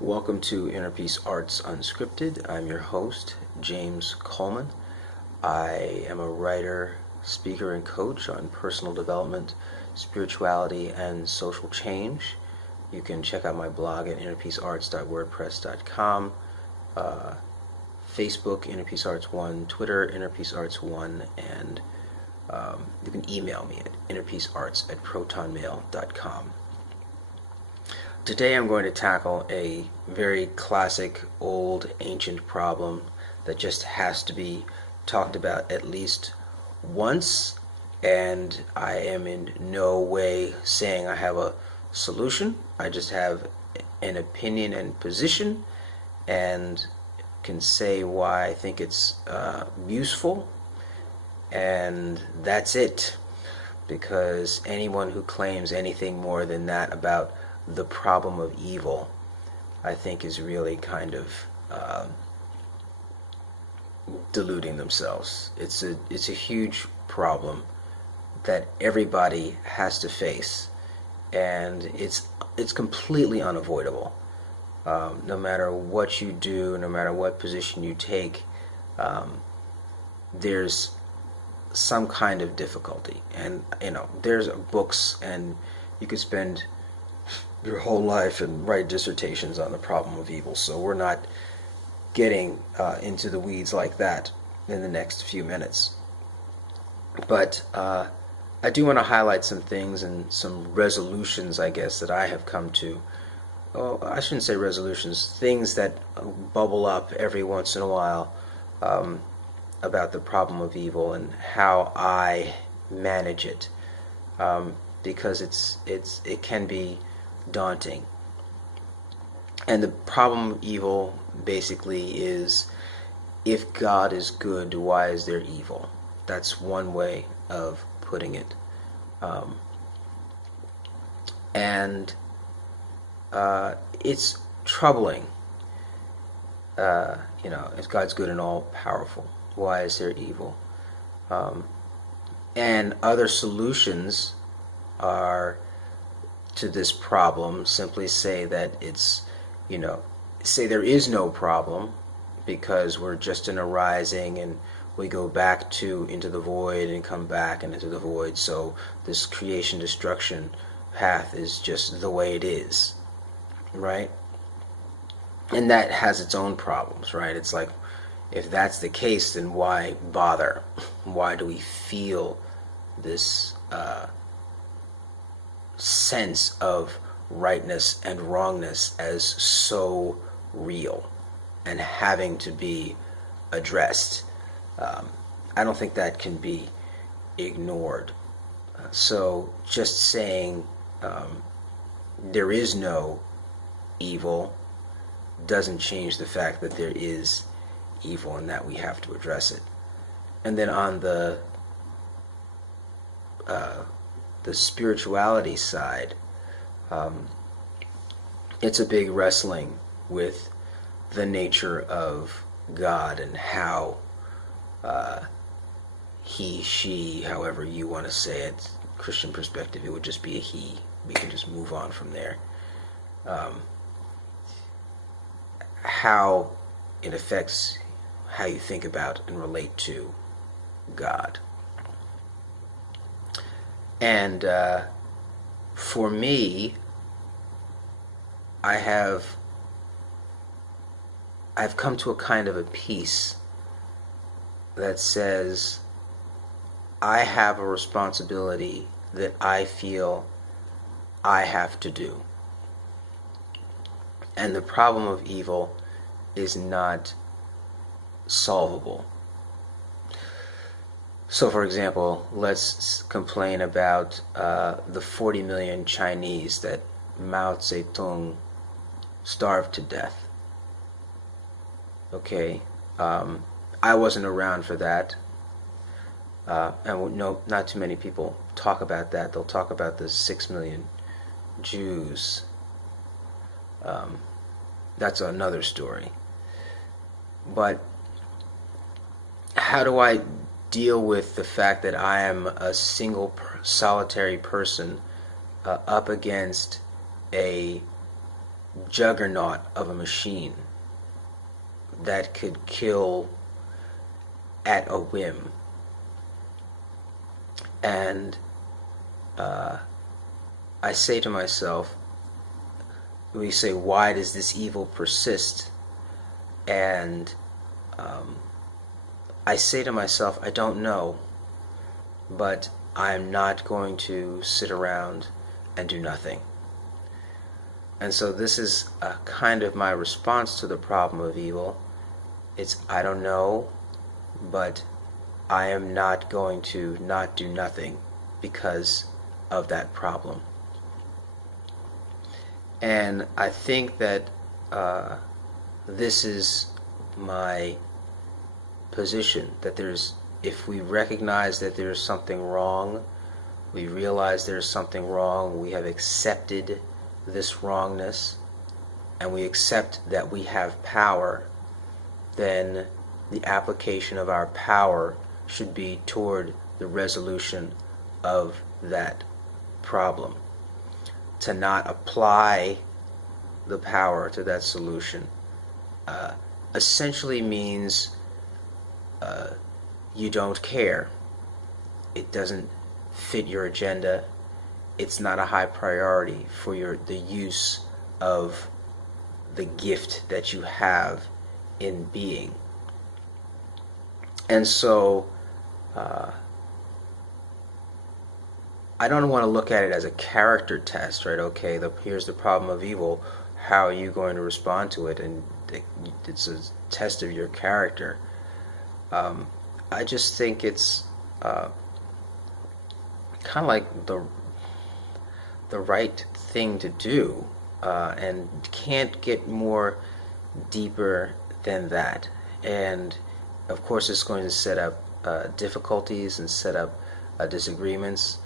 Welcome to Inner Peace Arts Unscripted. I'm your host, James Coleman. I am a writer, speaker, and coach on personal development, spirituality, and social change. You can check out my blog at innerpeacearts.wordpress.com, Facebook, Inner Peace Arts 1, Twitter, Inner Peace Arts 1, and you can email me at innerpeacearts@protonmail.com. Today I'm going to tackle a very classic, old, ancient problem that just has to be talked about at least once, and I am in no way saying I have a solution. I just have an opinion and position and can say why I think it's useful, and that's it. Because anyone who claims anything more than that about the problem of evil, I think, is really kind of deluding themselves. It's a huge problem that everybody has to face, and it's completely unavoidable. No matter what you do, no matter what position you take, there's some kind of difficulty. And there's books, and you could spend your whole life and write dissertations on the problem of evil, so we're not getting into the weeds like that in the next few minutes. But I do want to highlight some things and some resolutions, I guess, that I have come to. Oh, I shouldn't say resolutions, things that bubble up every once in a while about the problem of evil and how I manage it, because it can be daunting. And the problem of evil basically is, if God is good, why is there evil? That's one way of putting it. And it's troubling. If God's good and all powerful, why is there evil? And other solutions are to this problem simply say that it's, say there is no problem because we're just in a rising and we go back into the void and come back and into the void, so this creation destruction path is just the way it is, right? And that has its own problems, right? It's like, if that's the case, then why bother? Why do we feel this sense of rightness and wrongness as so real and having to be addressed? I don't think that can be ignored. So just saying there is no evil doesn't change the fact that there is evil and that we have to address it. And then on the spirituality side, it's a big wrestling with the nature of God and how he, she, however you want to say it. Christian perspective, it would just be a he. We can just move on from there. How it affects how you think about and relate to God. And for me, I've come to a kind of a peace that says I have a responsibility that I feel I have to do. And the problem of evil is not solvable. So, for example, let's complain about the 40 million Chinese that Mao Zedong starved to death. Okay, I wasn't around for that, and no, not too many people talk about that. They'll talk about the 6 million Jews. That's another story. But how do I deal with the fact that I am a single solitary person up against a juggernaut of a machine that could kill at a whim. And I say to myself, we say, why does this evil persist? And I say to myself, I don't know, but I'm not going to sit around and do nothing. And so this is a kind of my response to the problem of evil. It's, I don't know, but I am not going to not do nothing because of that problem. And I think that this is my position, that if we recognize that there's something wrong, we realize there's something wrong, we have accepted this wrongness, and we accept that we have power, then the application of our power should be toward the resolution of that problem. To not apply the power to that solution essentially means you don't care. It doesn't fit your agenda. It's not a high priority for the use of the gift that you have in being. And so I don't want to look at it as a character test, right? Okay, here's the problem of evil. How are you going to respond to it? And it's a test of your character. I just think it's kind of like the right thing to do, and can't get more deeper than that. And of course, it's going to set up difficulties and set up disagreements.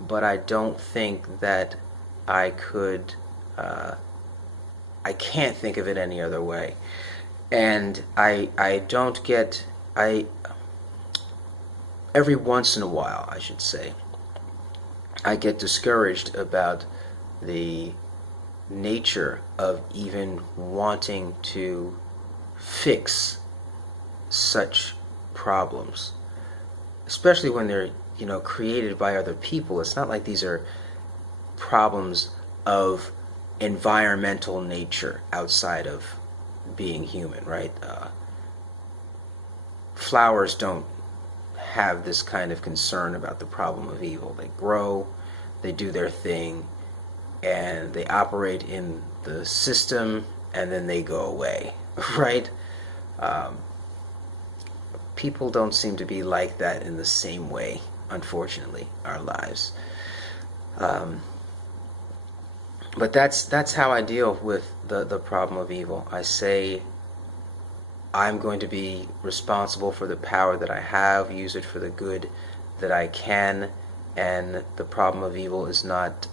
But I don't think that I can't think of it any other way. And every once in a while, I should say, I get discouraged about the nature of even wanting to fix such problems, especially when they're created by other people. It's not like these are problems of environmental nature outside of being human, right? Flowers don't have this kind of concern about the problem of evil. They grow, they do their thing, and they operate in the system, and then they go away, right? People don't seem to be like that in the same way, unfortunately, our lives. But that's how I deal with the problem of evil. I say, I'm going to be responsible for the power that I have, use it for the good that I can, and the problem of evil is not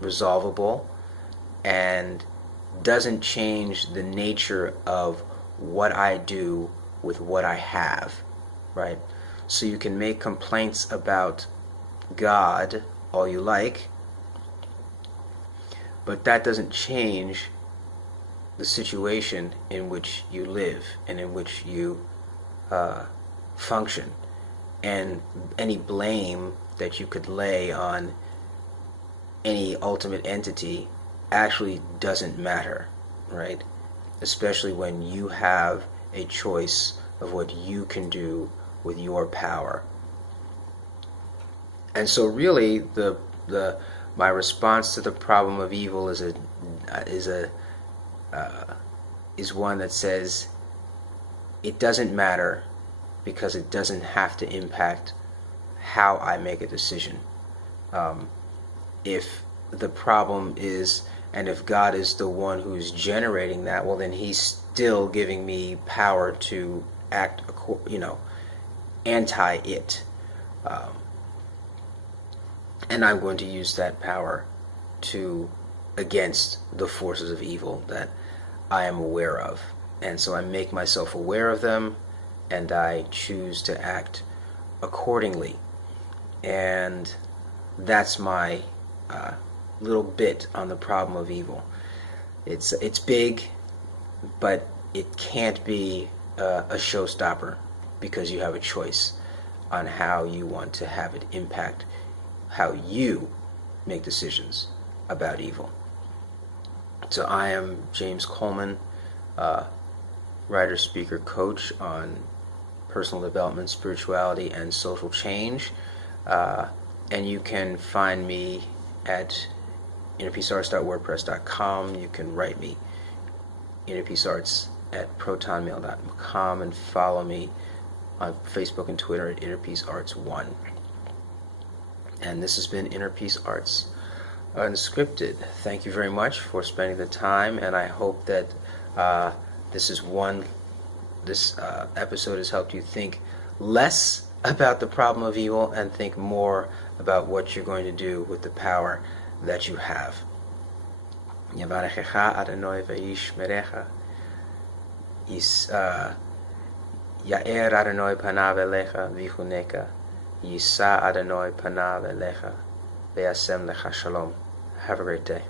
resolvable and doesn't change the nature of what I do with what I have, right? So you can make complaints about God all you like, but that doesn't change the situation in which you live and in which you function. And any blame that you could lay on any ultimate entity actually doesn't matter, right? Especially when you have a choice of what you can do with your power. And so really my response to the problem of evil is one that says it doesn't matter, because it doesn't have to impact how I make a decision. If the problem is, and if God is the one who's generating that, well, then He's still giving me power to act, anti it. And I'm going to use that power against the forces of evil that I am aware of. And so I make myself aware of them, and I choose to act accordingly. And that's my little bit on the problem of evil. It's big, but it can't be a showstopper, because you have a choice on how you want to have it impact how you make decisions about evil. So I am James Coleman, writer, speaker, coach on personal development, spirituality, and social change. And you can find me at innerpeacearts.wordpress.com. You can write me, innerpeacearts@protonmail.com, and follow me on Facebook and Twitter at innerpeacearts1. And this has been Inner Peace Arts Unscripted. Thank you very much for spending the time, and I hope that this episode has helped you think less about the problem of evil and think more about what you're going to do with the power that you have. Yavarechecha Adonai v'yishmerecha. Ya'er Adonai panav elecha v'yichuneka. Yisa Adonai panav elecha v'yasem lecha shalom. Have a great day.